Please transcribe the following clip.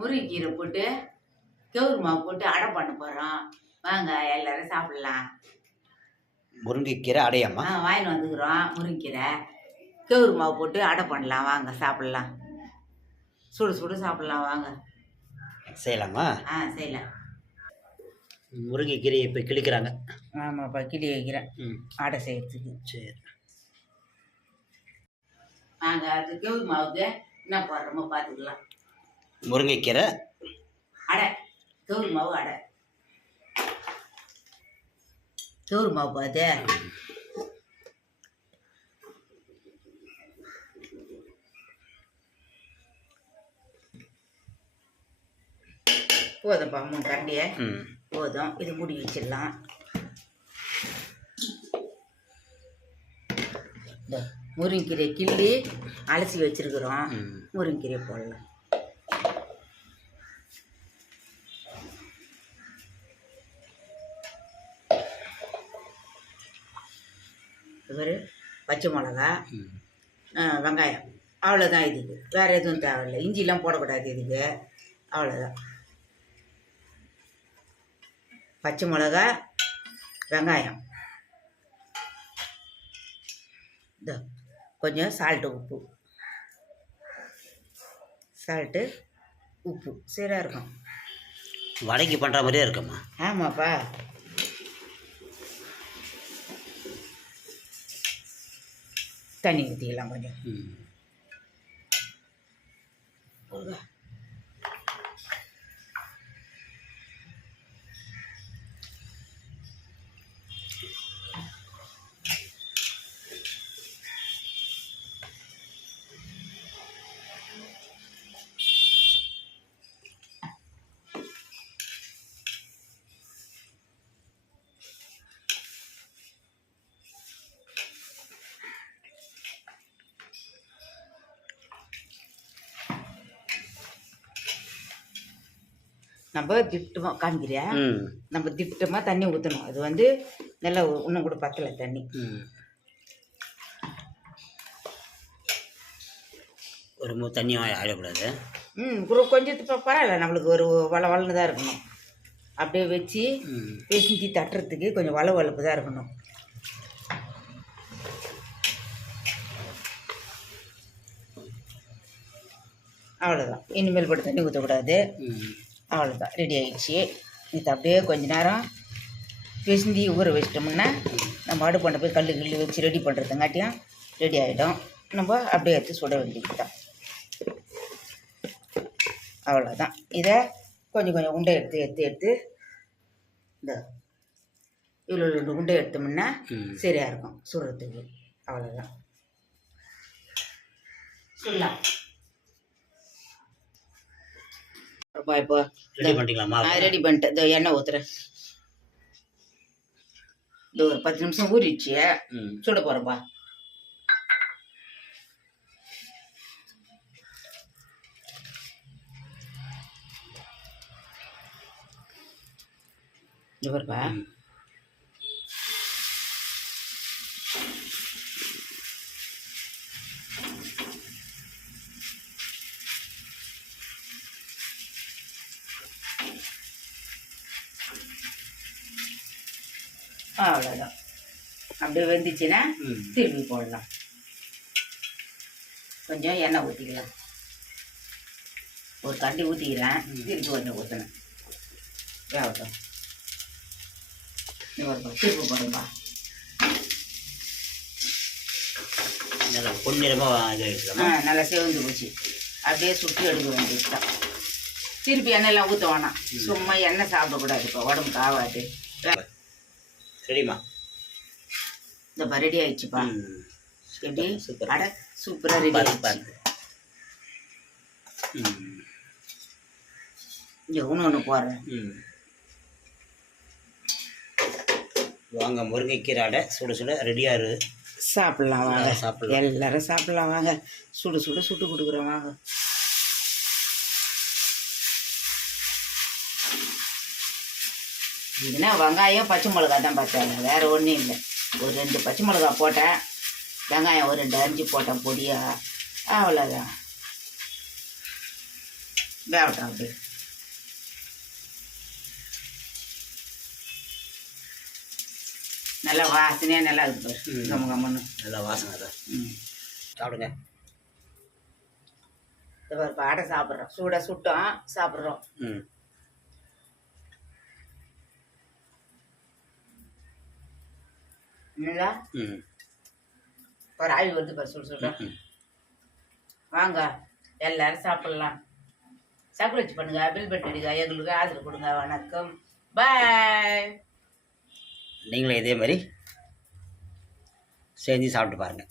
முருங்கைக்கீரை போட்டு கெவுரு மாவு போட்டு அடை பண்ண போகிறோம் வாங்க எல்லாரும் சாப்பிட்லாம். முருங்கைக்கீரை அடையாம்மா ஆ வாங்கிட்டு வந்துக்கிறோம் முருங்கைக்கீரை கெவுரு மாவு போட்டு அடை பண்ணலாம். வாங்க சாப்பிட்லாம். சுடு சுடு சாப்பிட்லாம் வாங்க. செய்யலாமா? ஆ செய்யலாம். முருங்கைக்கீரையை இப்போ கிழிக்கிறாங்க. ஆமாப்பா கிளி வைக்கிறேன். ம். அடை செய்யறதுக்கு. சரி. வாங்க அது கெவுரு மாவுக்கு என்ன போடுறோமோ பார்த்துக்கலாம். முருங்கைக்கீரை. அடை. கெவுரு மாவு அடை. கெவுரு மாவு பார்த்து போதும்ப்பா மூணு கரண்டியை. போதும் இது மூடி வச்சிடலாம். முருங்கீரை கிள்ளி அலசி வச்சிருக்கிறோம். முருங்கீரை போடலாம். ஒரு பச்சை மிளகா வெங்காயம். அவ்வளோதான் இதுக்கு. வேறு எதுவும் தேவையில்லை. இஞ்சிலாம் போடக்கூடாது இதுக்கு. அவ்வளோதான் பச்சை மிளகா வெங்காயம். இதோ கொஞ்சம் சால்ட்டு உப்பு. சால்ட்டு உப்பு. சீராக இருக்கும். வடைக்கு பண்ணுற மாதிரியே இருக்கும்மா. ஆமாப்பா. தண்ணி ஊற்றிக்கலாம் கொஞ்சம் நம்ம திட்டமாக ம். நம்ம திட்டமாக தண்ணி ஊற்றணும் அது வந்து நல்லா இன்னும் கூட பத்தலை தண்ணி. ஒரு மூ தண்ணியும் ஆயிடக்கூடாது ம் ஒரு கொஞ்சத்து ப- பரவாயில்ல. நம்மளுக்கு ஒரு வள வளன்னு தான் இருக்கணும். அப்படியே வச்சு பேசிஞ்சு தட்டுறதுக்கு கொஞ்சம் வள வளப்பு தான் இருக்கணும். அவ்வளோதான் இனிமேல் போட்டு தண்ணி ஊற்றக்கூடாது அவ்வளோதான் ரெடி ஆயிடுச்சு. இது அப்படியே கொஞ்ச நேரம் பிசிந்தி ஊற வச்சிட்டோம்னா நம்ம அடுப்பாண்ட போய் கல் கிள்ளி வச்சு ரெடி பண்ணுறதுங்காட்டியும் ரெடி ஆகிடும் நம்ம அப்படியே எடுத்து சுட வேண்டியது தான் அவ்வளோதான் இதை கொஞ்சம் கொஞ்சம் உண்டை எடுத்து எடுத்து எடுத்து இந்த இவ்வளோ ரெண்டு உண்டை எடுத்தோம்னா சரியாக இருக்கும். சுடுறதுக்கு. அவ்வளோதான் சொல்லலாம் அப்பா இப்போ ரெடி பண்ணிக்கலாமா நான் ரெடி பண்ணிட்டேன். இதோ எண்ணெய் ஊற்றுறேன் இது ஒரு பத்து நிமிஷம் ஊறிடுச்சு. சுட போகிறப்பா இது பாருப்பா. அவ்வளோதான் அப்படியே வெந்துச்சுன்னா ம். திருப்பி போடலாம். கொஞ்சம் எண்ணெய் ஊற்றிக்கலாம் ஒரு கண்டி ஊற்றிக்கிறேன் திருப்பி கொஞ்சம் ஊற்றணும் வேகட்டும். திருப்பி போடும்பா நல்லா பொன்னிறமாக நல்லா செவந்து போச்சு. அப்படியே சுற்றி எடுக்க வேண்டியது தான் திருப்பி எண்ணெயெல்லாம் ஊற்ற வேணாம். சும்மா எண்ணெய் சாப்பிடக்கூடாது இப்போ உடம்புக்கு ஆகாது. சரிம்மா இந்த ரெடி ஆயிடுச்சுப்பா. சூப்பர் அட சூப்பராக ரெடி ஆயிடுச்சு. இங்கே ஒன்று ஒன்று போடுறேன். வாங்க முருங்கைக்கீரை அடை சுட சுட ரெடியாக இரு சாப்பிடலாம் வாங்க. சாப்பிடலாம். எல்லாரும் சாப்பிடலாம் வாங்க. சுடு சுடு சுட்டு கொடுக்குறேன் வாங்க. இதுனா வெங்காயம் பச்சை மிளகா தான் பார்த்தாங்க. வேற ஒன்றும் இல்லை. ஒரு ரெண்டு பச்சை மிளகா போட்டேன். வெங்காயம் ஒரு ரெண்டு அரிஞ்சு போட்டேன் பொடியா. அவ்வளோதான் வேகட்டும் அப்படி. நல்லா வாசனையாக நல்லா இருக்கு பாரு. கம்ம கம்மன்னு. நல்லா வாசனை தான். ம். சாப்பிடுங்க. பாரு பாடை சாப்பிட்றோம். சூடாக சுட்டோம் சாப்பிட்றோம். ம். ம் ஒரு ஆவி வருது பாரு சுட ம். வாங்க எல்லாரும் சாப்பிடலாம். சப்ஸ்கிரைப் பண்ணுங்க பில் பட்டன் அடிங்க எங்களுக்கு ஆதரவு கொடுங்க வணக்கம். பாய் நீங்களும் இதே மாதிரி செஞ்சு சாப்பிட்டு பாருங்கள்